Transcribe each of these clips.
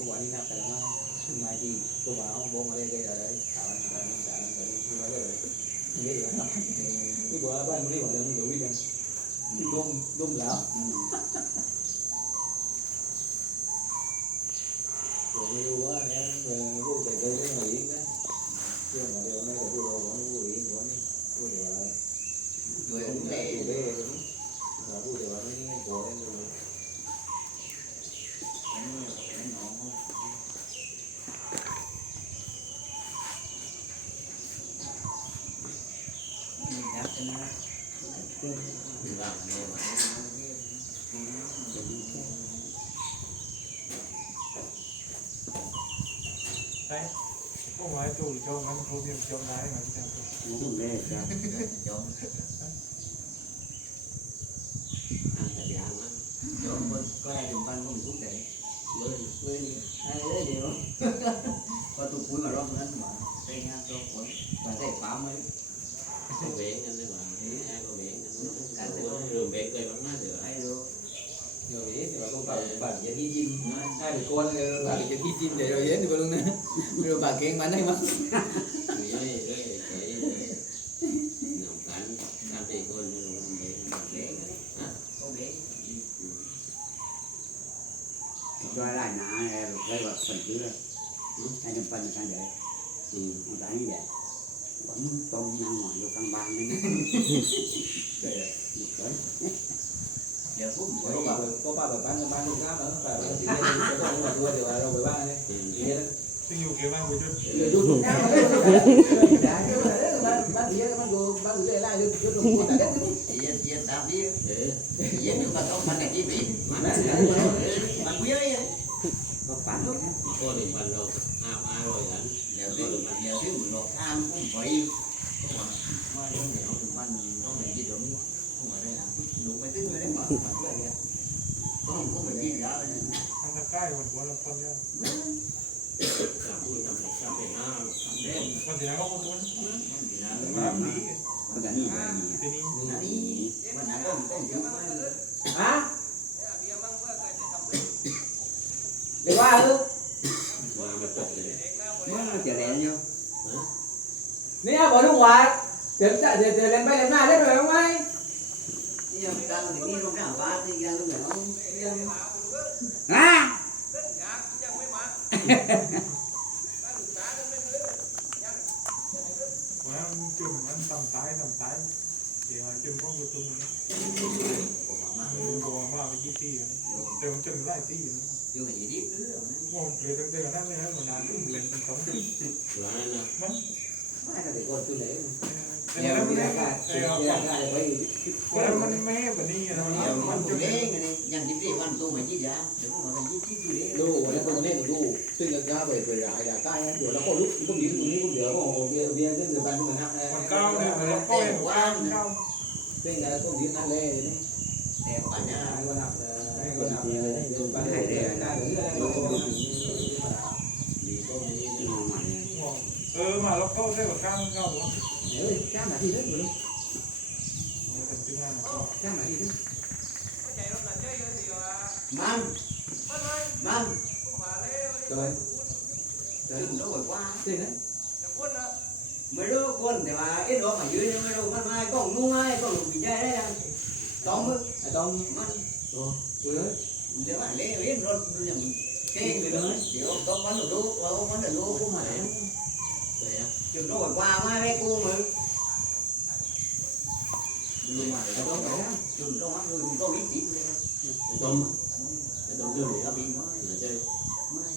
cô bảo đi nạp cái đó mai gì cô bảo bố ở đây đây là đấy. Tạo anh tạo anh tạo anh tạo anh rồi không biết được không cái bữa ba mươi bảo là không? Đủ đi đâu đúng đúng lão rồi mới đu quá em vô về đây lấy nghỉ đó. Chưa mà điều này là đu đồ vẫn vui ý vẫn vui điều là rồi cũng để về là vui điều là mới của đây rồi đánh đánh nó không mình đáp cho nó làm nghề mà đấy không phải chủ cho anh không biết cho đấy mà chúng ta Cũng nghe ra. cho Ăn tại vì ăn á. cho con có ai đừng văn không thuốc đấy với với hai đấy điều có tụ cuối mà rong lên mà cây ngang cho cuốn và đây phá mới Có biển anh đấy mà. Ai có biển anh đường biển cây vẫn nói được. ai được rồi thì bà con bảo bà giờ đi chim hai đứa con bà giờ đi chim để rồi yến được rồi năm tỷ con rồi cho lại nã lấy vào phần chứa hai trăm là căn để Ừ. một cái như vậy. Vẫn tôm ra ngoài vô căn đấy được đấy giờ phút có bà bà bán bán được cá nữa bà bà chỉ nên cái con mà thì bà đâu bà bán đấy chỉ nên con mình đi ra Ăn cái cái mình muốn làm con nha để qua ư? Chả lẽ nhau. Nếu bỏ nước ngoài, chả lẽ bay lẽ nào đấy rồi không ai? À? จึงนั้นตั้ำตายตั้ำตายเดี๋ยวจึงก็กระตุงนนะมือบอกว่าไปยี่ตีนะเดี๋ยวจึงไล่ตีนะอยู่หีดิบเรื่องมองเลยตั้งแต่กระทั่งเลยนะมันนานเล่นเป็นสองจุดจิตหลานนะมันไม่ก็เด็กคนที่เล่กเนี่ยมันไม่ได้เนี่ยมันไม่แบบนี้นะมันจะเล่นไงยังจิ้มจิ้มวันตู้ม่จิ้มยาเดี๋ยวมันจิ้จี้มตัเล็กดูแล้วคนจะเล่นดู đu tuy là ra về về lại là cái rồi nó có lúc cũng đi cũng đi cũng được mà kia kia cái người bạn của mình ăn มันก้าวเนี่ยมันก้าวก้าว tuy là không đi ăn lê đấy đẹp quá nha ai con học ai con học rồi bạn này để ra được cái đâu có Vì có mấy cái nó mà เออมาแล้วก็ได้แบบก้าวก้าววะ nếu cha là gì đấy rồi แต่ถึงงาน cha là gì đấy man man rồi. Chừng đó rồi qua thế đấy. Mấy đứa con thì mà ít đó mà dưới nhưng mấy đứa con mai con nu mai con lục bị chơi đấy à tóm á ai tông man rồi rồi nếu mà lấy ít nó nhầm cái người đó. chỉ có có bắn được đu có bắn được đu cũng mà Vậy á. chừng đó rồi qua mai mấy cô mà. Ai tông phải lắm. Chừng đó mắt rồi có ít ít Cái tôm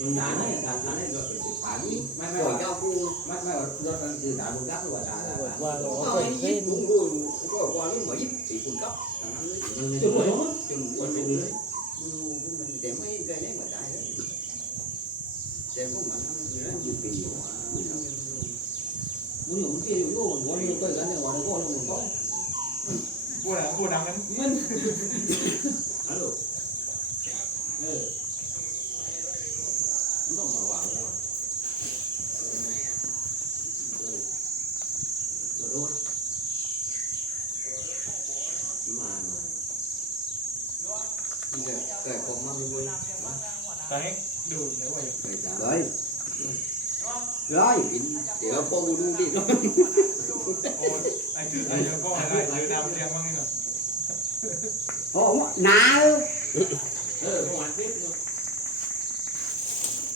Là chơi. mà giờ thì sao vì cô đi. Đó thì điều đó thì coi đâu ngày đó bây giờ lấy một bộ như là tụi nó nằm lấy một cái giờ là gì không biết là nó tìm mà đi đi tới một con nó có một thằng ta mày điều kiện từ quá có một quá thì cũng tên nữa nó tụi kia nó có bị đi. rồi đúng đúng không không rồi nhảy tên rồi tên đá này đá anh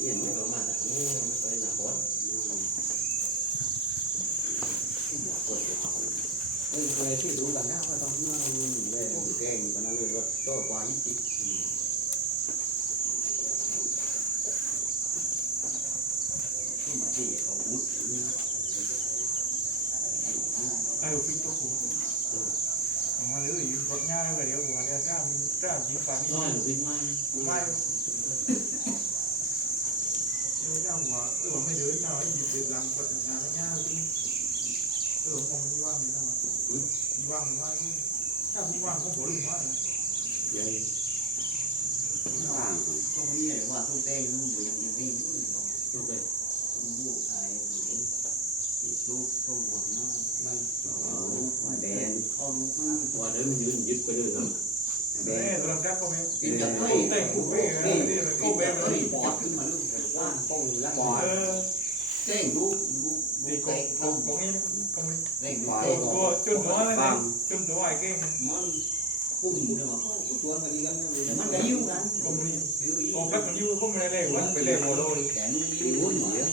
qua có đó ai ít cũng rồi có qua nó mà ít thì cung cấp chưa có đúng chừng quân mình đấy mình để mấy cái đấy mà đại đấy để có mà nó nó nhiều tiền nhiều quá muốn dùng kia dùng vô muốn dùng cái cái này gọi là có là một có cô là cô đang ngắn mình alo ừ nó mà vào rồi rồi rồi mà mà bây giờ cái con mang vui cái được nếu vậy cái giá đấy rồi để nó con luôn đi đó ôi anh chưa anh chưa có lại chưa làm riêng mang đi. Nào ồ nà ờ không ăn biết đâu chưa làm riêng mang nhưng mà anh chưa có cái buồn này thì mình làm gì mà cái mai đẹp phải rửa đi đi biết ờ Cần cái gì đấy có uống này cần gì cần gì rồi đó để biết có ai ước nữa có mà để cho em biết có ước lên là đeo vô nữa nhà ốp đi đây là mấy nè ít ít vô ai càng cao thì mà có ý tưởng tao mới có con gì tin có đến vậy tin tin tao là bên cái bên này. Như quay cao cùng quỷ nhìn cái đó mà đã nghe nó phải là bốn ừ về thì đủ cả nào phải không về một cái còn nó lừa có qua ít ít mà chỉ có bút ai được phim tốt của mà nếu như có nhà cái điều của anh ra ra chỉ phải đi nói là vinh mai mai nhưng ra của ừ mấy đứa nào ấy gì làm vật nhà nó nha đi ừ không đi qua nữa nào đi qua nữa mai chắc đi qua không có đường mai vậy không đi để qua không tên không buổi những cái gì ok không mua ai chỉ số không buồn nó mình hoa đèn không qua đấy mình dứt dứt phải được rồi Đấy, làm các công em cái đợt không ấy tỉnh của cái cái đi là cái công em đợt nó ấy bọt nhưng mà nó qua con lắc bọt ờ cái đủ thì đủ có cái có có nghe công em cái đủ Bọt. cái có chôn nó này chôn nó ai cái món phun nữa mà chuột mà đi gắn để mắt cái yêuกัน công em yêu yêu còn các con yêu không phải lấy vẫn phải lấy một đôi để nó yêu muốn gì á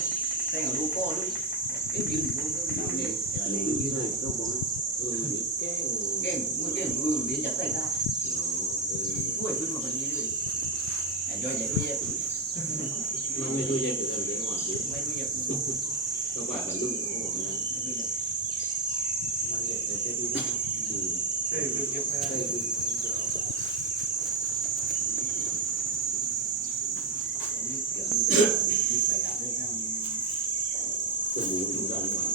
cái ở đủ co luôn cái gì cũng không làm để để như này ừ cái cái một cái vừa biến chặt tay ra ừ đuổiขึ้นมาพอดีเลยแต่ย่อยใหญ่ด้วย มันไม่รู้ยังเป็นอะไรอ่อนอยู่ไม่รู้ยังก็บาดมันลุ่มโอ้โหนะมันเด็กแต่จะดูนะอืใช่ดูเก็บไม่ได้ดูผมเกี่ยวนี่จะมีไปยาได้ข้างนไพหวาน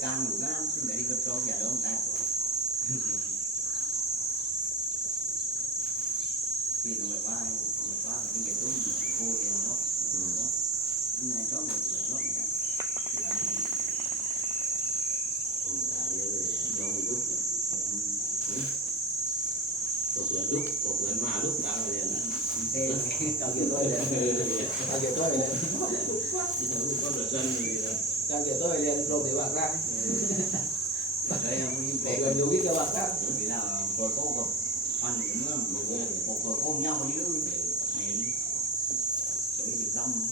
can đủ cá chứ mẹ đi đó ta khi tụi mày qua mày qua là bây giờ đúng cô thì nó nó này chó một rồi nó mày không là như vậy do mình lúc có vườn lúc có vườn mà lúc cao rồi liền cao kiểu tôi liền cao kiểu tôi liền thì nó cũng có được dân thì là cao kiểu tôi liền lột để bạn ra đấy tê người nhiều ít cho bạn khác. Vì là cờ cô còn ăn những mình một cờ cô nhau đi nữa để bởi vì rong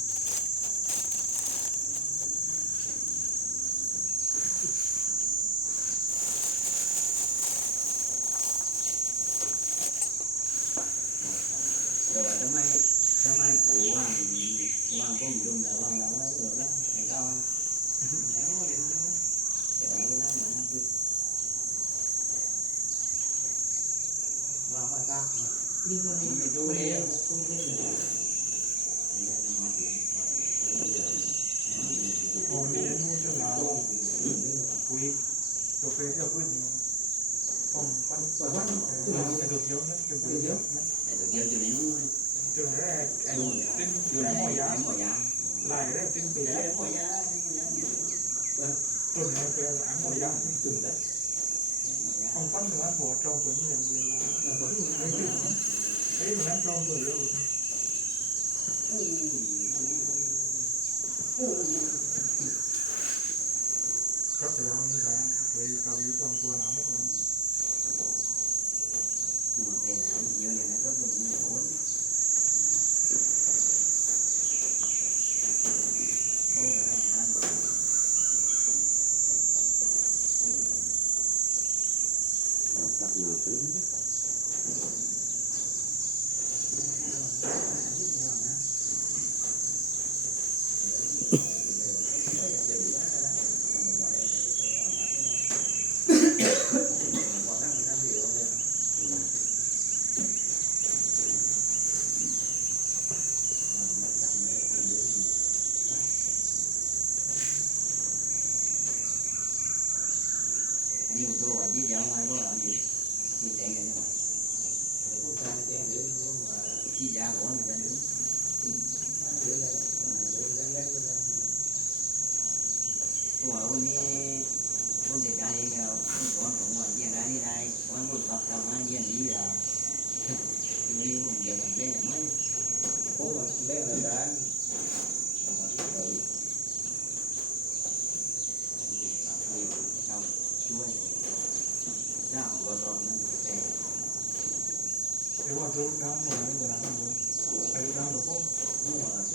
vào hỏi ra nhưng con mình phải đu đeo không nên được Hồn đến nuôi cho là quý cà phê theo quyết nhé phòng quanh quanh quanh cái được giống nhất cái được giống được giống cho đến cho nó ra em tin cho nó mọi giá lại ra tin từ đấy mọi giá tuần này tụi em ăn mọi giá từng đấy phòng quanh tụi anh bộ trong tụi mình làm gì cấp thì không như vậy vì cầu dưới con tua nóng hết rồi chỉ dạo của người ta đứng Ủa, hôm nay hôm nay cái này nào con cũng ngoài diện ra đi đây con một vật cầm hai diện đi là thì đi một giờ mình lên là mấy cô mà lên là đã xong chuối sao vừa rồi nó về แต่ว่าตัวน้ 배우랑 놓고 뭐가 그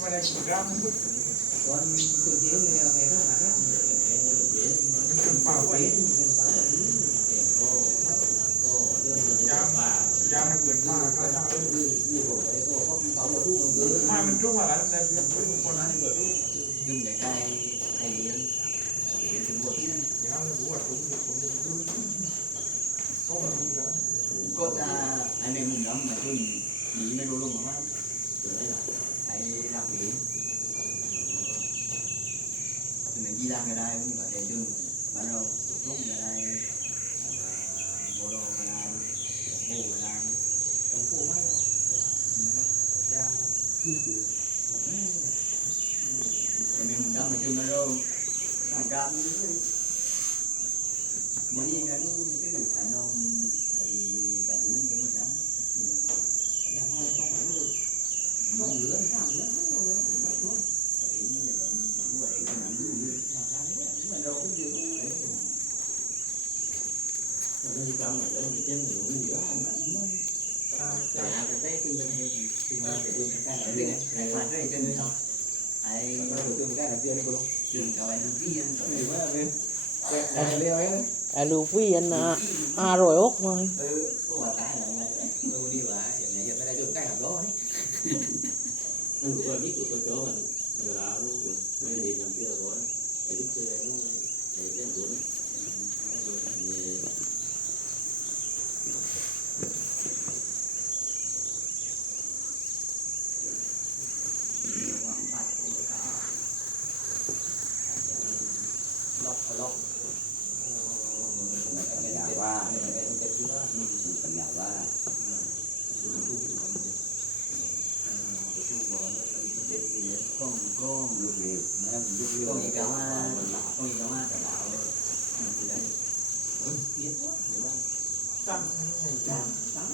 mà đây cũng gram còn tôi thiếu nghèo hay đó mà đó mình cần bảo vệ mình cần cái sao Yeah. আরও con gì cả con gì cả ma cả đạo gì đấy biết trăm trăm trăm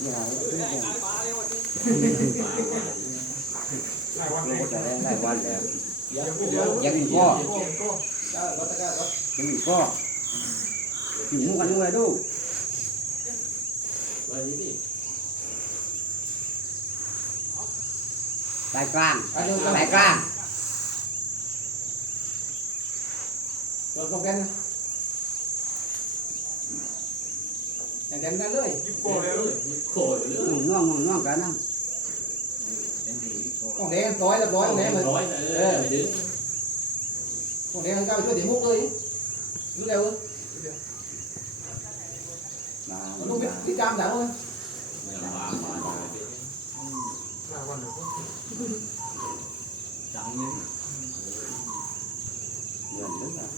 nhà này này này quan này yang ko yang ko yung kan yung ado đại quang. Đại quang. rồi con đen Đang đen ra lưỡi. Khổ lưỡi. Ngon ngon ngon cá năng Con đen tối là tối con đen rồi ờ. Con đen cao chưa thì múc thôi. Lúc đeo ơi Lúc biết đi cam đảo thôi. Chẳng những Gần rất là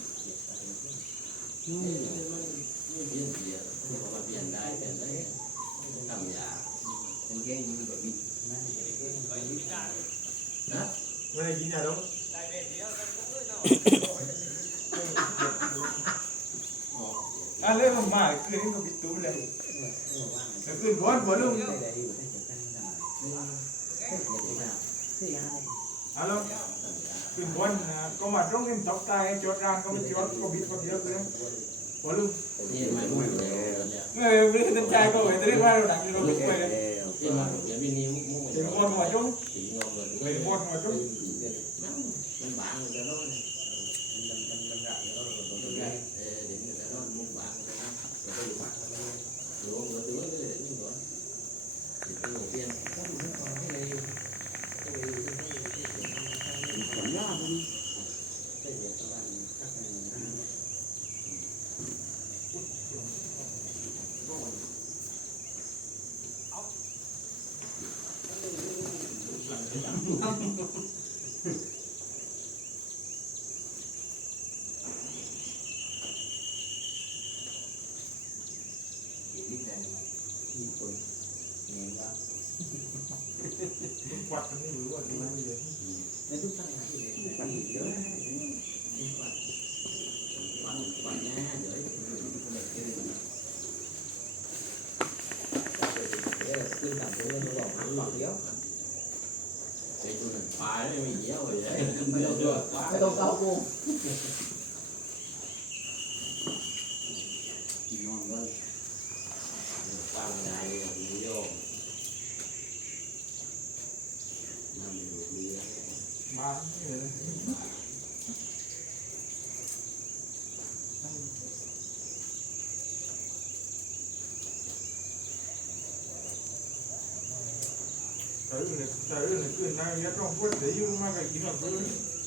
อืมไม่อเลี้ยนไาเขื่แบนี้นะาไปตู้แล้วแล้วคืนอลบอลลูกฮัลโหล ขึ้นบนนก็มาตรงนี้ตกตายจดร้านก็ไม่จดก็บิดก็เยอะเลยวันลุงนี่ไม่รู้สนเยเออเรื่ตั้ใจก็ไมือนเรื่องว่นักเราแต่ม่ามีนิ้วมืเดี๋ยวันหัวจุ้งเดี๋ยวันหัวจุ้งมันบางเลยแล้ ハハハハ。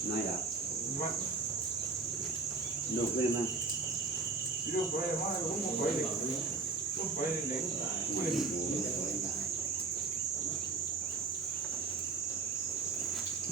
nói là. Lục lên mà. Lục lên mà không phải lục không phải lục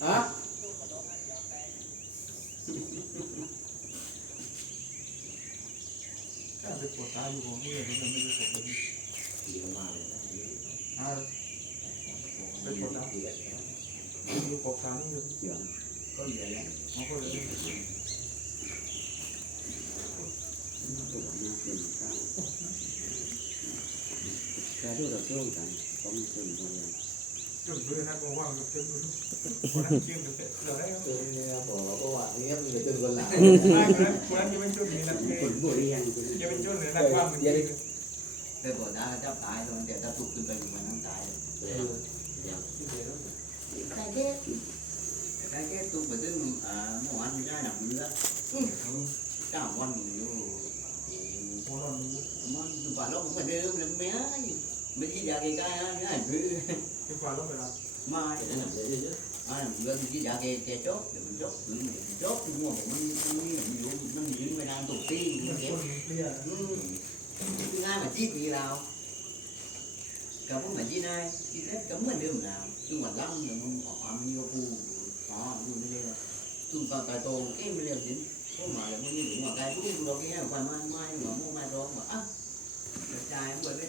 hả? Cái này của ta của người nó mới được của mình điều mà à cái của ta như của ta như chưa có gì đấy nó có gì Hãy subscribe cho không bỏ lỡ những video hấp ผมขึ้นตรงนี้จุดด้วยนะบอกว่าจุดด้วคนนั้นเชื่อมกันเสร็จแล้วจุเนี่ยบอกว่าเนี้ยมันจะจุดวันหลังคนนั้นยังไม่จุเลยนะคนบุรียังยังไม่จุดเลยนะพี่มมันไปบอกได้จับตายตอนเดี๋ยวถ้าถูกขึ้นไปอยู่มันต้องตายเดี๋ยวเดี๋ยวแต่เด็กแต่เด็กตุ๊กไปซึ่งอ่าเมื่อวานไม่ได้หนังเนื้อเก้าวันอยู่โอ้โหมันดูป่าโลกมันเดิมเลยแม่ mình chỉ cái cái nó làm cứ cái khoa lúc rồi mà để nó làm vậy chứ. Mà làm gần chỉ giả cái cái chốt để mình chốt mình chốt nhưng mà mình mình mình dụ nó miễn mình làm tổ tiên nó kẹt ừ. ngay mà chi gì nào? Cấm mà chi này chi đấy cấm mà đêm nào? Nhưng mà lắm là mình họ họ nhiều phù họ mình đi này, chúng ta tài tổ cái mình lên đến có mà là mình đi mà cái cũng đâu cái này mà mai mai mà mua mai đó mà á trai cũng vậy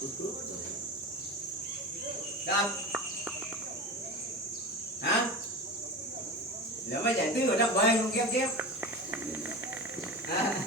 Không Hả? Nếu mấy giải tứ ở trong bơi không kép kép à.